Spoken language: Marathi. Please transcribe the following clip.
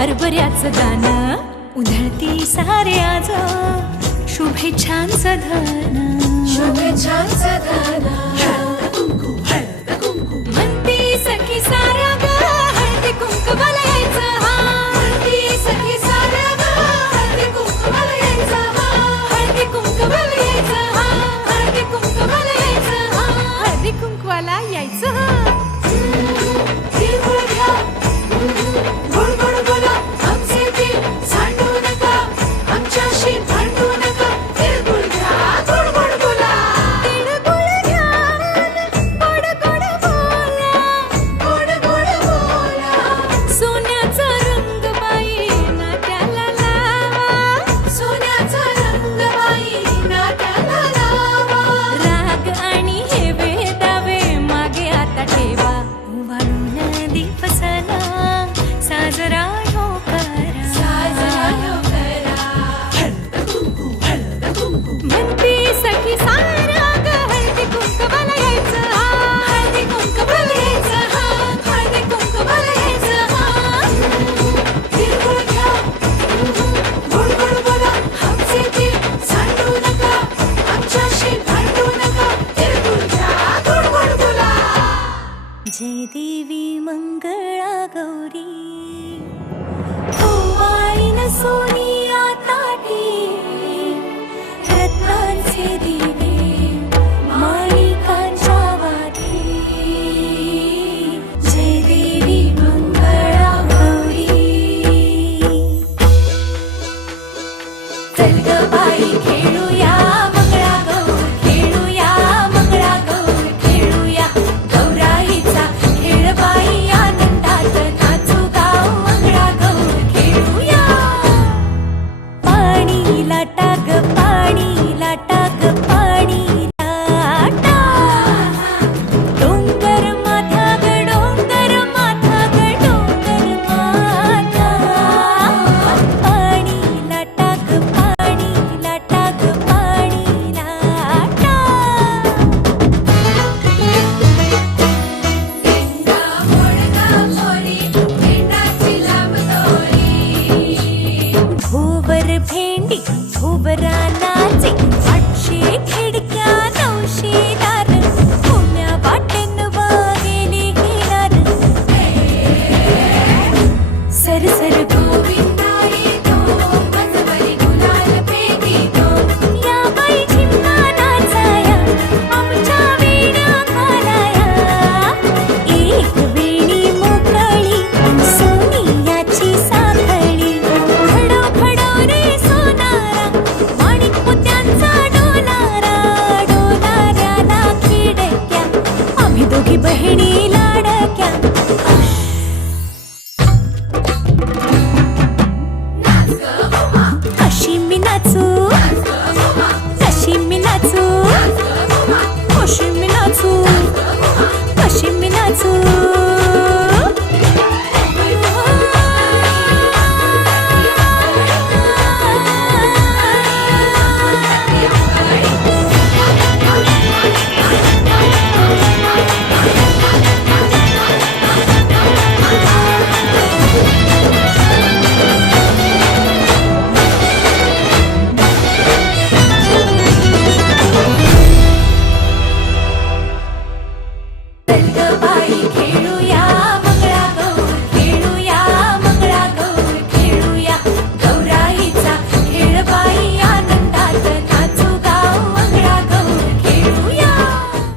हरभऱ्याचं गाणं उधळती सारे आज शुभेच्छांचं धन शुभेच्छांचं धन म्हणती सखी साऱ्या ग हळदी कुंकवाला यायचं हा म्हणती सखी साऱ्या ग हळदी कुंकवाला यायचं हा हळदी कुंकवाला यायचं हा हळदी कुंकवाला यायचं हा हळदी कुंकवाला यायचं हा तिळगुळ घ्या गोड गोड बोला आमचे दिल सांडू नका आमच्याशी भांडू नका तिळगुळ घ्या गोड गोड बोला तिळगुळ घ्या गोड गोड बोला गोड गोड बोला सोन्याचा रंग बाई नाट्याला लावा सोन्याचा रंग बाई नाट्याला लावा राग आणि हे वेदावे मागे आता ठेवा वाळून दीप सला साजरा हो करा साजरा हो करा हळद कुंकू म्हणती सखी साऱ्या ग हळदी कुंकवाला यायचं हा हळदी कुंकवाला यायचं हा हळदी कुंकवाला यायचं हा तिळगुळ घ्या गोड गोड बोला आमचे दिल सांडू नका आमच्याशी भांडू नका तिळगुळ घ्या गोड गोड बोला जय देवी मंगळा गौरी ओवाळीन सोनिया ताटी रत्नांचे दिवे माणिकांच्या वाटी जय देवी मंगळा गौरी चल ग बाई खेळूया मंगळागौर खेळूया मंगळागौर खेळूया गौराईचा खेळ बाई आनंदात नाचू गाव मंगळागौर खेळूया पाणी लाटा ग पाणी लाटा ग पाणी लाटा डोंगर माथा ग डोंगर माथा ग डोंगर माथा पाणी लाटा ग पाणी लाटा ग पाणी लाटा भेंडा मोडका मोरी भेंडाची लांब दोरी भोवर भेंडी भोवरा नाचे 800 खिडक्या 900 दार पुण्या वाटेन वागेली हिरार सरसर गोविंदा येतो मजबरी गुलाल पेटी तो या बाई झिम्मा नाचाया आमच्या वेण्या घालाया एक वेणी मोकळी सोनियाची साखळी खडो खडो रे सोनारा माणिक मोत्यांचा डोलारा डोलाऱ्याला खिडक्या आम्ही दोघी बहिणी लाडक्या नाच ग उमा अशी मी नाचू नाच